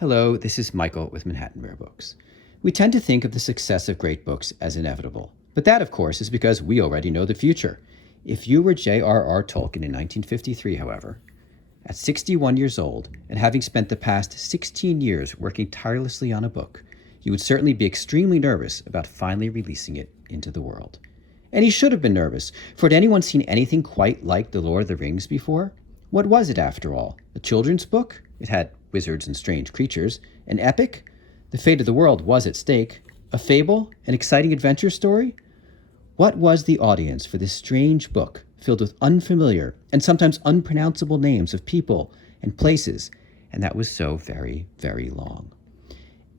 Hello, this is Michael with Manhattan Rare Books. We tend to think of the success of great books as inevitable, but that, of course, is because we already know the future. If you were J.R.R. Tolkien in 1953, however, at 61 years old and having spent the past 16 years working tirelessly on a book, you would certainly be extremely nervous about finally releasing it into the world. And he should have been nervous, for had anyone seen anything quite like The Lord of the Rings before? What was it, after all? A children's book? It had wizards and strange creatures. An epic? The fate of the world was at stake. A fable? An exciting adventure story? What was the audience for this strange book filled with unfamiliar and sometimes unpronounceable names of people and places, and that was so very, very long?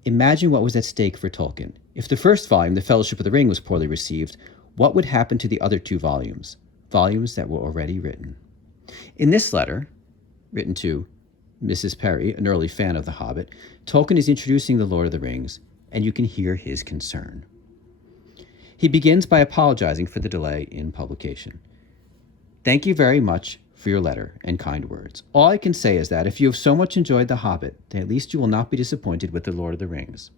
Imagine what was at stake for Tolkien. If the first volume, The Fellowship of the Ring, was poorly received, what would happen to the other two volumes? Volumes that were already written. In this letter, written to Mrs. Perry, an early fan of The Hobbit, Tolkien is introducing The Lord of the Rings, and you can hear his concern. He begins by apologizing for the delay in publication. Thank you very much for your letter and kind words. All I can say is that if you have so much enjoyed The Hobbit, then at least you will not be disappointed with The Lord of the Rings.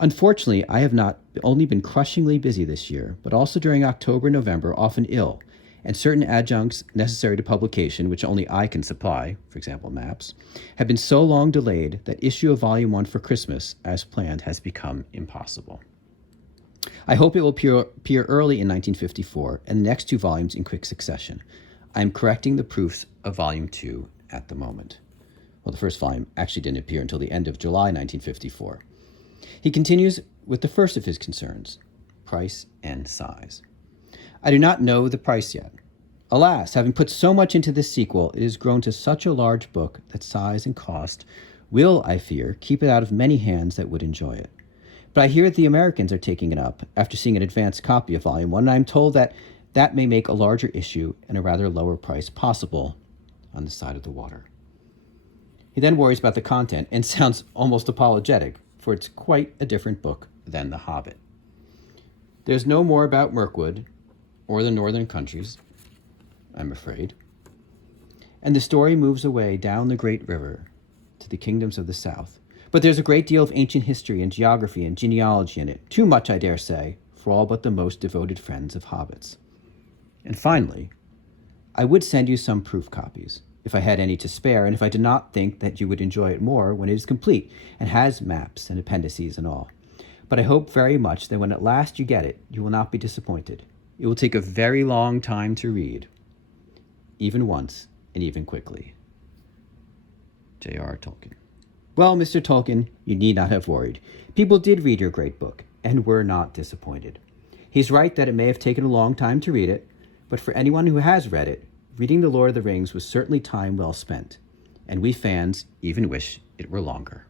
Unfortunately, I have not only been crushingly busy this year, but also during October and November, often ill, and certain adjuncts necessary to publication, which only I can supply, for example, maps, have been so long delayed that issue of Volume 1 for Christmas, as planned, has become impossible. I hope it will appear early in 1954, and the next two volumes in quick succession. I am correcting the proofs of Volume 2 at the moment. Well, the first volume actually didn't appear until the end of July 1954. He continues with the first of his concerns, price and size. I do not know the price yet. Alas, having put so much into this sequel, it has grown to such a large book that size and cost will, I fear, keep it out of many hands that would enjoy it. But I hear that the Americans are taking it up after seeing an advanced copy of Volume 1, and I am told that that may make a larger issue and a rather lower price possible on the side of the water. He then worries about the content and sounds almost apologetic, for it's quite a different book than The Hobbit. There's no more about Mirkwood or the northern countries, I'm afraid. And the story moves away down the great river to the kingdoms of the south. But there's a great deal of ancient history and geography and genealogy in it, too much, I dare say, for all but the most devoted friends of hobbits. And finally, I would send you some proof copies, if I had any to spare, and if I did not think that you would enjoy it more when it is complete and has maps and appendices and all. But I hope very much that when at last you get it, you will not be disappointed. It will take a very long time to read, even once and even quickly. J.R.R. Tolkien. Well, Mr. Tolkien, you need not have worried. People did read your great book and were not disappointed. He's right that it may have taken a long time to read it, but for anyone who has read it, reading The Lord of the Rings was certainly time well spent, and we fans even wish it were longer.